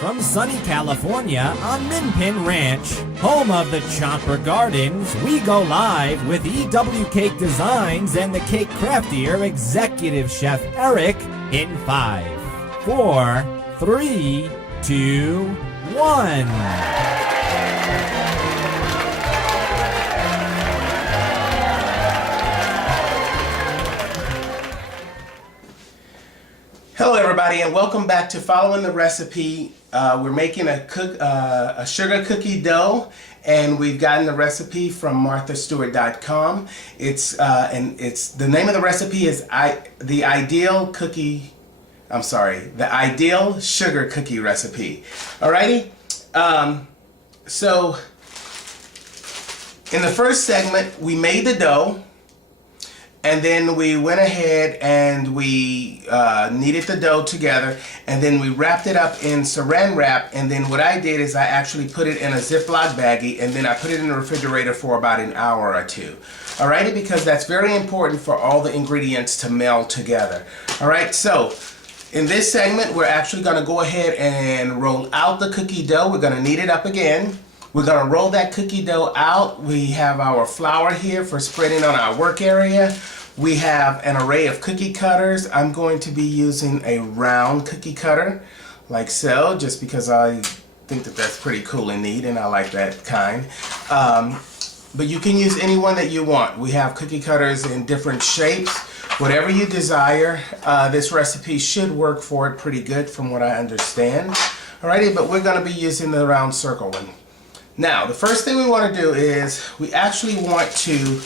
From sunny California on Minpin Ranch, home of the Chomper Gardens, we go live with EW Cake Designs and the Cake Craftier Executive Chef Eric in 5, 4, 3, 2, 1. Hello everybody and welcome back to Following the Recipe. We're making a sugar cookie dough, and we've gotten the recipe from marthastewart.com. It's the name of the recipe is the ideal sugar cookie recipe. Alrighty. So in the first segment we made the dough. And then we went ahead and we kneaded the dough together, and then we wrapped it up in saran wrap. And then what I did is I actually put it in a Ziploc baggie, and then I put it in the refrigerator for about an hour or two. Alrighty, because that's very important for all the ingredients to meld together. Alright, so in this segment we're actually going to go ahead and roll out the cookie dough. We're going to knead it up again. We're going to roll that cookie dough out. We have our flour here for spreading on our work area. We have an array of cookie cutters. I'm going to be using a round cookie cutter, like so, just because I think that that's pretty cool and neat, and I like that kind. But you can use any one that you want. We have cookie cutters in different shapes. Whatever you desire, this recipe should work for it pretty good from what I understand. Alrighty, but we're going to be using the round circle one. Now, the first thing we want to do is we actually want to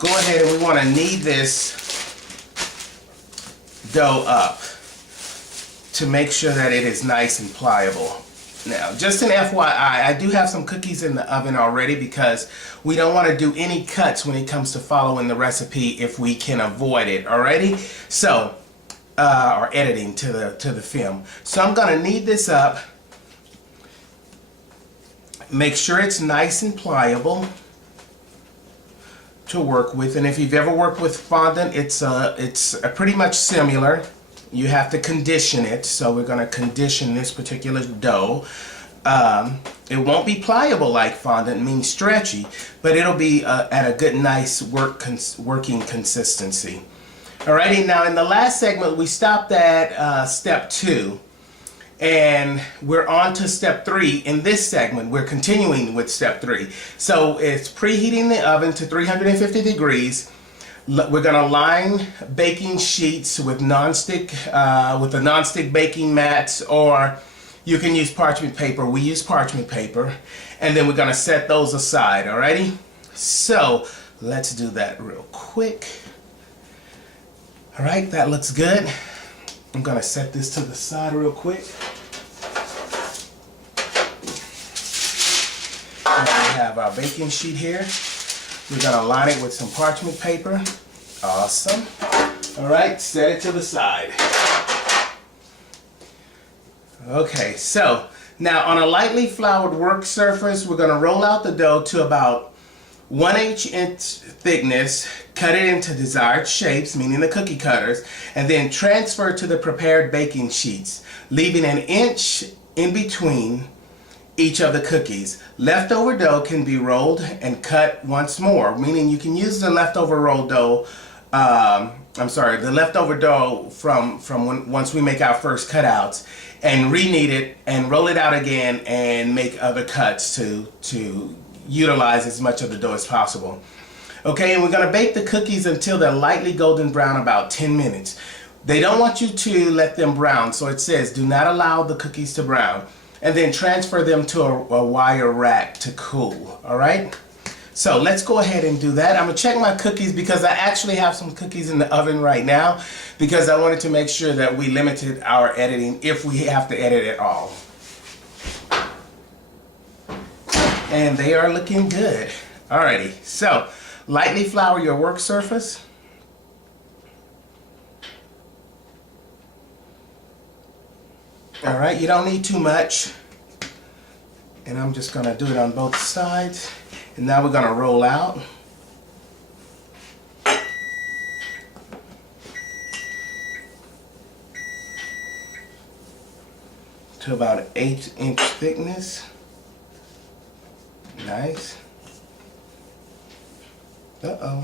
go ahead and we want to knead this dough up to make sure that it is nice and pliable. Now, just an FYI, I do have some cookies in the oven already because we don't want to do any cuts when it comes to following the recipe if we can avoid it. Alrighty, so or editing to the film. So I'm going to knead this up. Make sure it's nice and pliable to work with, and if you've ever worked with fondant, it's pretty much similar. You have to condition it, so we're going to condition this particular dough. It won't be pliable like fondant, means stretchy, but it'll be at a good, nice working consistency. Alrighty, now in the last segment we stopped at step 2. And we're on to step 3 in this segment. We're continuing with step 3. So it's preheating the oven to 350 degrees. We're going to line baking sheets with the nonstick baking mats, or you can use parchment paper. We use parchment paper. And then we're going to set those aside, alrighty? So let's do that real quick. Alright, that looks good. I'm going to set this to the side real quick. And we have our baking sheet here. We're going to line it with some parchment paper. Awesome. Alright, set it to the side. Okay, so now on a lightly floured work surface, we're going to roll out the dough to about 1/8 inch thickness, cut it into desired shapes, meaning the cookie cutters, and then transfer to the prepared baking sheets, leaving an inch in between each of the cookies. Leftover dough can be rolled and cut once more, meaning you can use the leftover rolled dough, the leftover dough from once we make our first cutouts, and re-knead it and roll it out again and make other cuts to utilize as much of the dough as possible. Okay, and we're going to bake the cookies until they're lightly golden brown, about 10 minutes. They don't want you to let them brown, so it says do not allow the cookies to brown, and then transfer them to a wire rack to cool. Alright, so let's go ahead and do that. I'm going to check my cookies because I actually have some cookies in the oven right now, because I wanted to make sure that we limited our editing if we have to edit at all. And they are looking good. Alrighty, so lightly flour your work surface. Alright, you don't need too much. And I'm just going to do it on both sides. And now we're going to roll out. to about an 1/8 thickness. Nice. Uh-oh.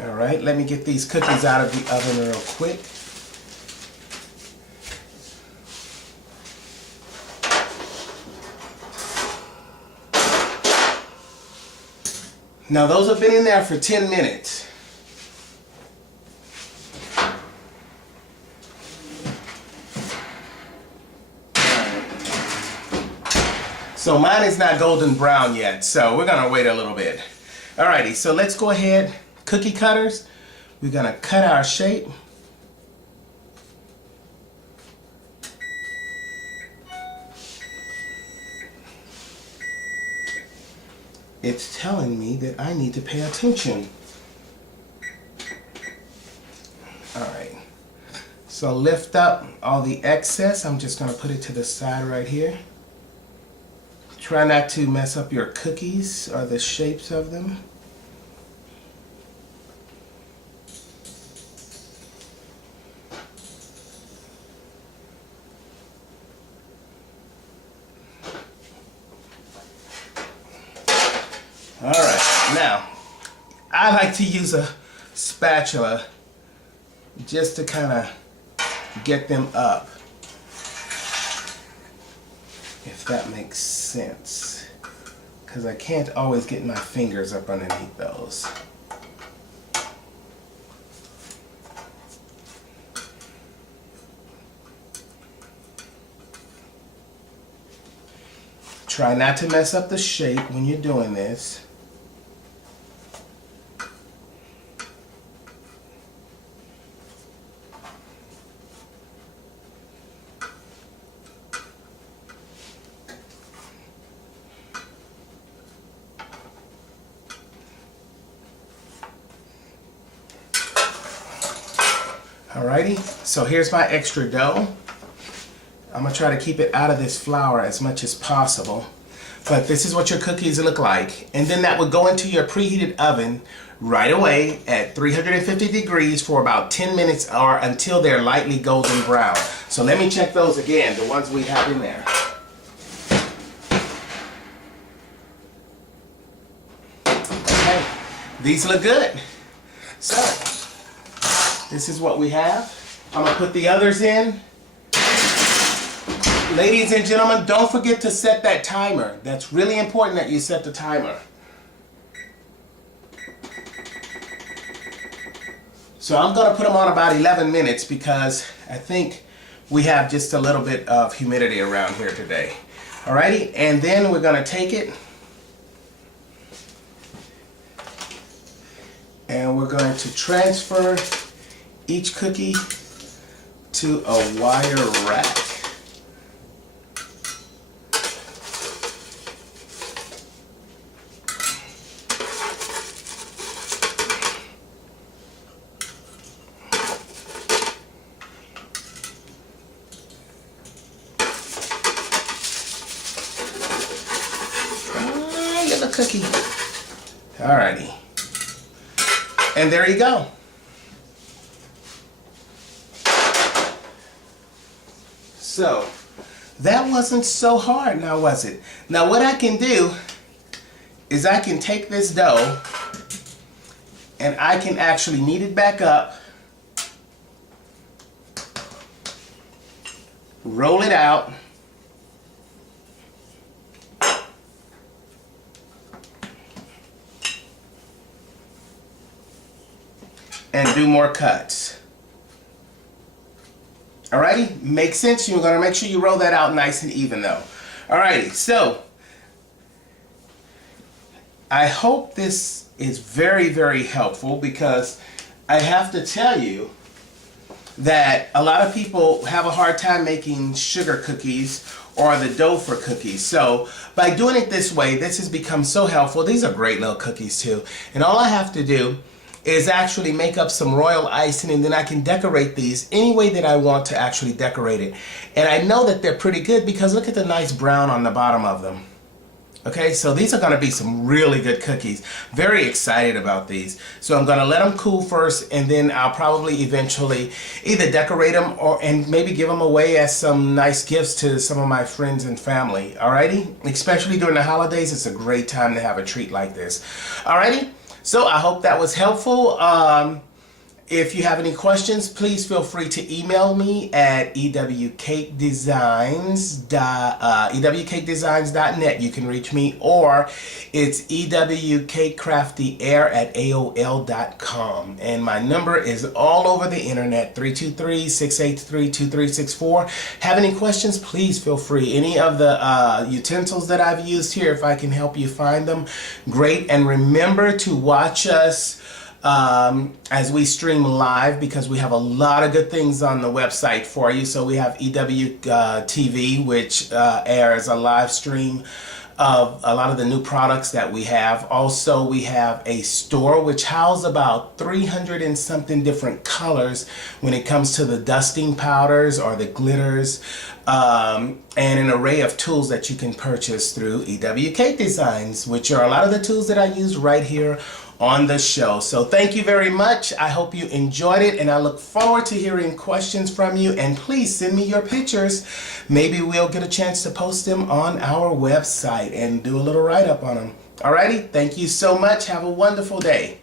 All right, let me get these cookies out of the oven real quick. Now those have been in there for 10 minutes. So mine is not golden brown yet, so we're gonna wait a little bit. Alrighty, so let's go ahead, cookie cutters. We're gonna cut our shape. It's telling me that I need to pay attention. Alright, so lift up all the excess. I'm just gonna put it to the side right here. Try not to mess up your cookies or the shapes of them. All right, now I like to use a spatula just to kind of get them up, if that makes sense, because I can't always get my fingers up underneath those. Try not to mess up the shape when you're doing this. Alrighty, so here's my extra dough. I'm gonna try to keep it out of this flour as much as possible. But this is what your cookies look like. And then that would go into your preheated oven right away at 350 degrees for about 10 minutes or until they're lightly golden brown. So let me check those again, the ones we have in there. Okay, these look good. So, this is what we have. I'm gonna put the others in. Ladies and gentlemen, don't forget to set that timer. That's really important that you set the timer. So I'm gonna put them on about 11 minutes because I think we have just a little bit of humidity around here today. Alrighty, and then we're gonna take it and we're going to transfer each cookie to a wire rack. Little cookie. Alrighty. And there you go. So, that wasn't so hard now, was it? Now what I can do is I can take this dough and I can actually knead it back up, roll it out, and do more cuts. Alrighty, makes sense. You're gonna make sure you roll that out nice and even though. Alrighty, so I hope this is very, very helpful because I have to tell you that a lot of people have a hard time making sugar cookies or the dough for cookies. So by doing it this way, this has become so helpful. These are great little cookies too. And all I have to do is actually make up some royal icing and then I can decorate these any way that I want to actually decorate it. And I know that they're pretty good because look at the nice brown on the bottom of them. Okay, so these are going to be some really good cookies. Very excited about these. So I'm going to let them cool first, and then I'll probably eventually either decorate them and maybe give them away as some nice gifts to some of my friends and family. Alrighty? Especially during the holidays, it's a great time to have a treat like this. Alrighty? So I hope that was helpful. If you have any questions, please feel free to email me at ewcakedesigns.net. You can reach me, or it's ewcakecraftyair@aol.com. And my number is all over the internet, 323-683-2364. Have any questions, please feel free. Any of the utensils that I've used here, if I can help you find them, great. And remember to watch us as we stream live, because we have a lot of good things on the website for you. So we have EW TV, which airs a live stream of a lot of the new products that we have. Also, we have a store which houses about 300 and something different colors when it comes to the dusting powders or the glitters, and an array of tools that you can purchase through EW Cake Designs, which are a lot of the tools that I use right here on the show. So thank you very much. I hope you enjoyed it, and I look forward to hearing questions from you. And please send me your pictures. Maybe we'll get a chance to post them on our website and do a little write-up on them. Alrighty, thank you so much. Have a wonderful day.